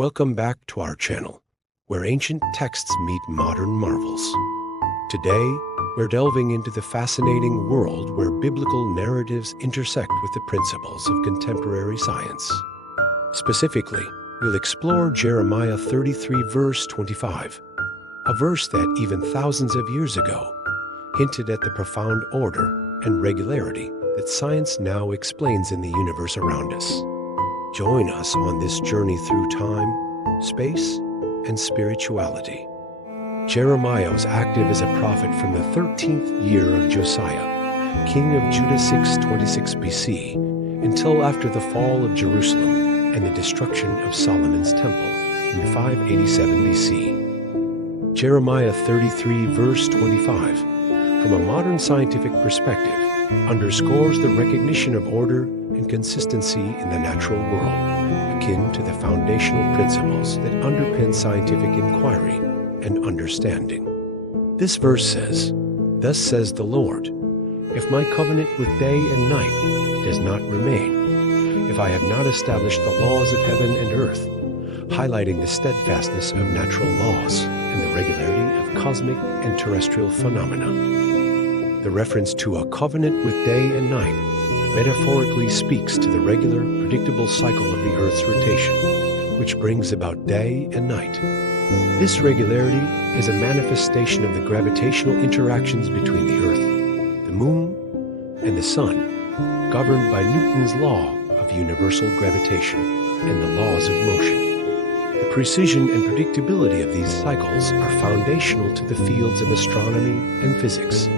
Welcome back to our channel, where ancient texts meet modern marvels. Today, we're delving into the fascinating world where biblical narratives intersect with the principles of contemporary science. Specifically, we'll explore Jeremiah 33 verse 25, a verse that even thousands of years ago hinted at the profound order and regularity that science now explains in the universe around us. Join us on this journey through time, space, and spirituality. Jeremiah was active as a prophet from the 13th year of Josiah, king of Judah 626 BC, until after the fall of Jerusalem and the destruction of Solomon's temple in 587 BC. Jeremiah 33 verse 25, from a modern scientific perspective, underscores the recognition of order and consistency in the natural world, akin to the foundational principles that underpin scientific inquiry and understanding. This verse says, "Thus says the Lord, if my covenant with day and night does not remain, if I have not established the laws of heaven and earth," highlighting the steadfastness of natural laws and the regularity of cosmic and terrestrial phenomena. The reference to a covenant with day and night metaphorically speaks to the regular, predictable cycle of the Earth's rotation, which brings about day and night. This regularity is a manifestation of the gravitational interactions between the Earth, the Moon, and the Sun, governed by Newton's law of universal gravitation and the laws of motion. The precision and predictability of these cycles are foundational to the fields of astronomy and physics.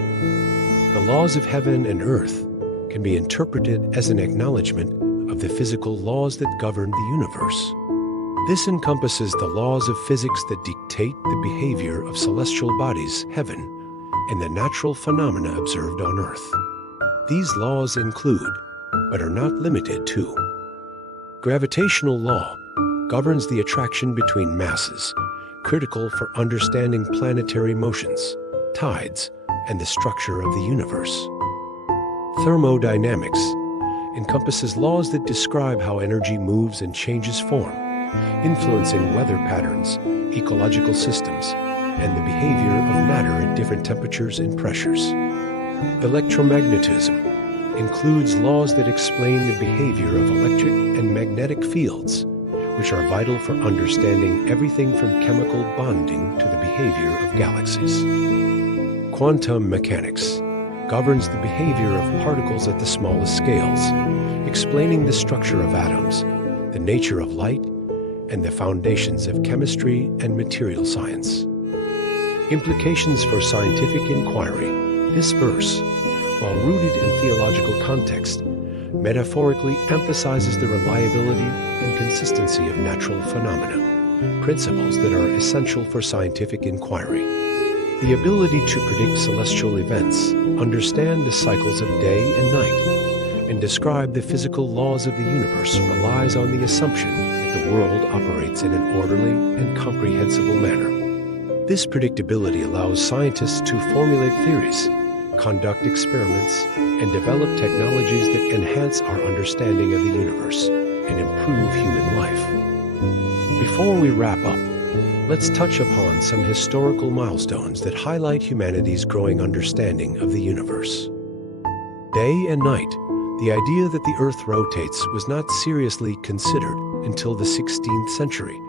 The laws of heaven and earth can be interpreted as an acknowledgement of the physical laws that govern the universe. This encompasses the laws of physics that dictate the behavior of celestial bodies, heaven, and the natural phenomena observed on earth. These laws include, but are not limited to, gravitational law governs the attraction between masses, critical for understanding planetary motions, tides, and the structure of the universe. Thermodynamics encompasses laws that describe how energy moves and changes form, influencing weather patterns, ecological systems, and the behavior of matter at different temperatures and pressures. Electromagnetism includes laws that explain the behavior of electric and magnetic fields, which are vital for understanding everything from chemical bonding to the behavior of galaxies. Quantum mechanics governs the behavior of particles at the smallest scales, explaining the structure of atoms, the nature of light, and the foundations of chemistry and material science. Implications for scientific inquiry. This verse, while rooted in theological context, metaphorically emphasizes the reliability and consistency of natural phenomena, principles that are essential for scientific inquiry. The ability to predict celestial events, understand the cycles of day and night, and describe the physical laws of the universe relies on the assumption that the world operates in an orderly and comprehensible manner. This predictability allows scientists to formulate theories, conduct experiments, and develop technologies that enhance our understanding of the universe and improve human life. Before we wrap up, let's touch upon some historical milestones that highlight humanity's growing understanding of the universe. Day and night. The idea that the Earth rotates was not seriously considered until the 16th century,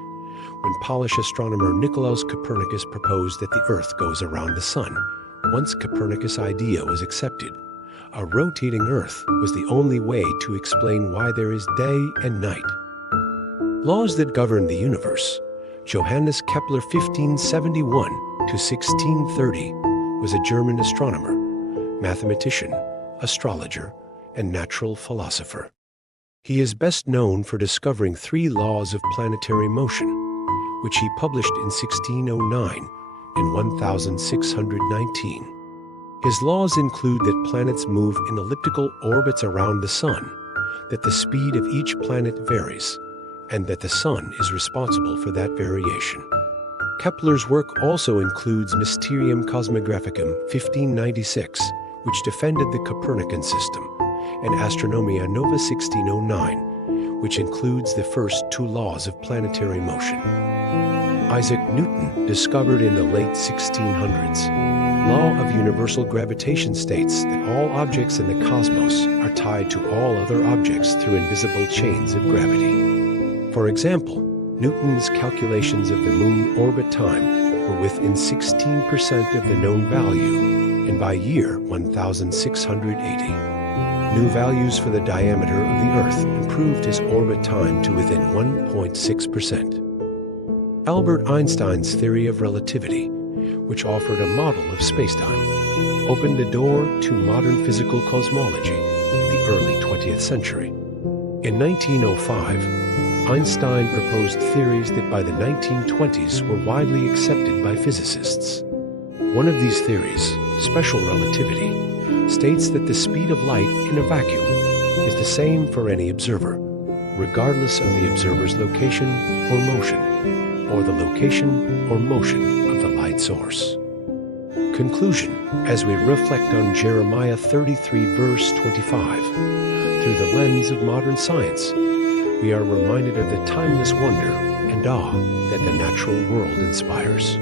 when Polish astronomer Nicolaus Copernicus proposed that the Earth goes around the Sun. Once Copernicus' idea was accepted, a rotating Earth was the only way to explain why there is day and night. Laws that govern the universe. Johannes Kepler 1571 to 1630 was a German astronomer, mathematician, astrologer, and natural philosopher. He is best known for discovering 3 laws of planetary motion, which he published in 1609 and 1619. His laws include that planets move in elliptical orbits around the Sun, that the speed of each planet varies, and that the Sun is responsible for that variation. Kepler's work also includes Mysterium Cosmographicum 1596, which defended the Copernican system, and Astronomia Nova 1609, which includes the first two laws of planetary motion. Isaac Newton discovered in the late 1600s, law of universal gravitation states that all objects in the cosmos are tied to all other objects through invisible chains of gravity. For example, Newton's calculations of the moon orbit time were within 16% of the known value, and by year 1680, new values for the diameter of the Earth improved his orbit time to within 1.6%. Albert Einstein's theory of relativity, which offered a model of spacetime, opened the door to modern physical cosmology in the early 20th century. In 1905, Einstein proposed theories that by the 1920s were widely accepted by physicists. One of these theories, special relativity, states that the speed of light in a vacuum is the same for any observer, regardless of the observer's location or motion, or the location or motion of the light source. Conclusion: as we reflect on Jeremiah 33 verse 25, through the lens of modern science, we are reminded of the timeless wonder and awe that the natural world inspires.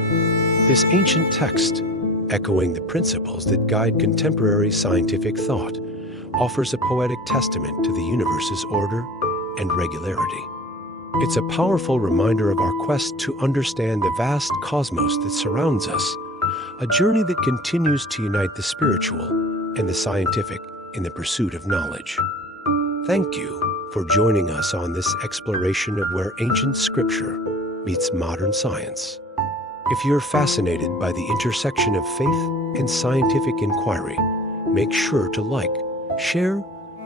This ancient text, echoing the principles that guide contemporary scientific thought, offers a poetic testament to the universe's order and regularity. It's a powerful reminder of our quest to understand the vast cosmos that surrounds us, a journey that continues to unite the spiritual and the scientific in the pursuit of knowledge. Thank you for joining us on this exploration of where ancient scripture meets modern science. If you're fascinated by the intersection of faith and scientific inquiry, make sure to like, share,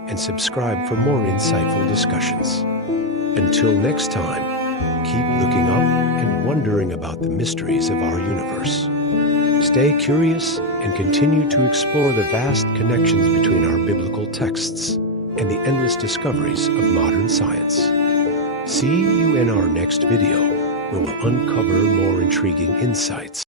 and subscribe for more insightful discussions. Until next time, keep looking up and wondering about the mysteries of our universe. Stay curious and continue to explore the vast connections between our biblical texts and the endless discoveries of modern science. See you in our next video, where we'll uncover more intriguing insights.